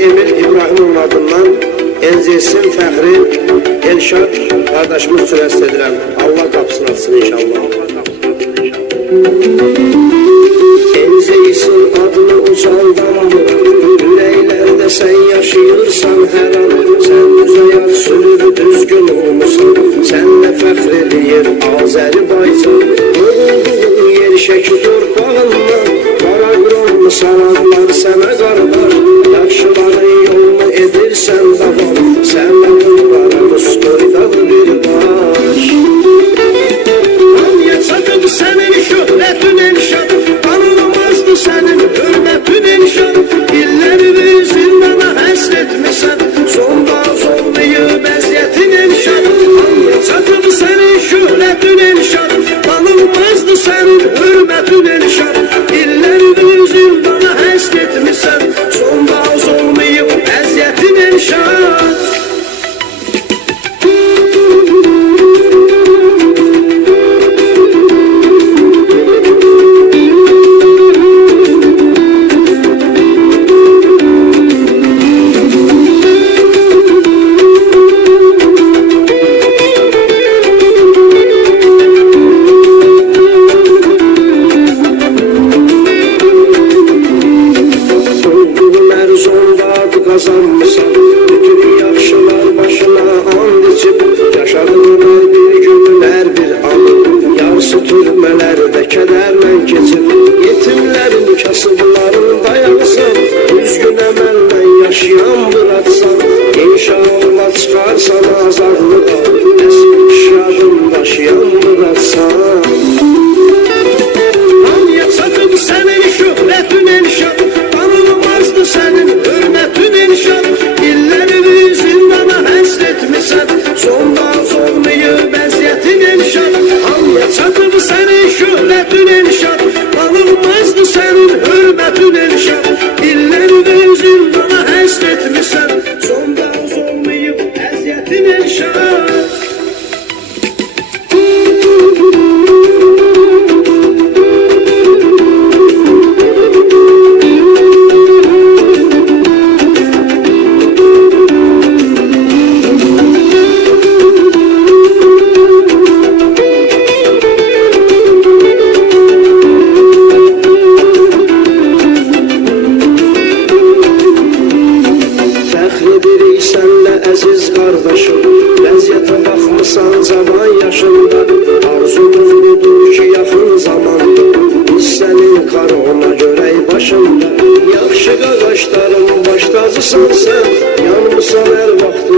Emil İbrahimov'un adından Enzesin Fəxri Elşad kardeşimiz sürəst edirəm. Allah qapısını açsın inşallah. Enzesin adını ucaldan yüreklerde sen yaşayırsan her an. Sen düz ayak sürür düzgün olmuşsun. Senle fəxr Azerbaycan. Doğulduğun yer şəkil torpağından Qaraqronlu salamlar sənə qardaş. Yaxşıların yolunu edirsən davam. Sənlə qıllarımız qoydalı bir baş. Hamıya çatıb sənin şöhrətin elşad. Tanınmazdı sənin hörmətin elşad. İllərini zindana həsr etmisən. Sonda olmayıb əziyyətin elşad. Hamıya çatıb sənin şöhrətin elşad. Tanınmazdı sənin hörmətin elşad. İllərini zindana həsr etmisən. Sonda olmayıb əziyyətin elşad. Kazanmışsan bütün yaxşılar başına and içib yaşadınlar bir gün hər bir an. Yarısı türmələrdə kədərlə keçib yetimlərin kasıbların dayağısan. Düzgün əməllə yaşayan bıraksan İnşallah çıxarsan azadlığa. Əsl şadın daşıyan bıraksan. Hamıya çatıb sənin şöhrətin elşad. Tanınmazdı sənin hörmətin elşad. İllərini zindana həsr etmisən. Sonda olmayıb əziyyətin elşad. Hamıya çatıb sənin şöhrətin elşad. Tanınmazdı sənin hörmətin elşad. İllərini zindana həsr etmisən. Sonda olmayıb əziyyətin elşad. Sənlə əziz qardaşım, vəziyyətə baxmısan cavan yaşında. Arzumuz budur ki yaxın zamanda biz sənin karona görək başında. Yaxşı qaqaşların baş tacısan sən, yanmısan hər vaxtı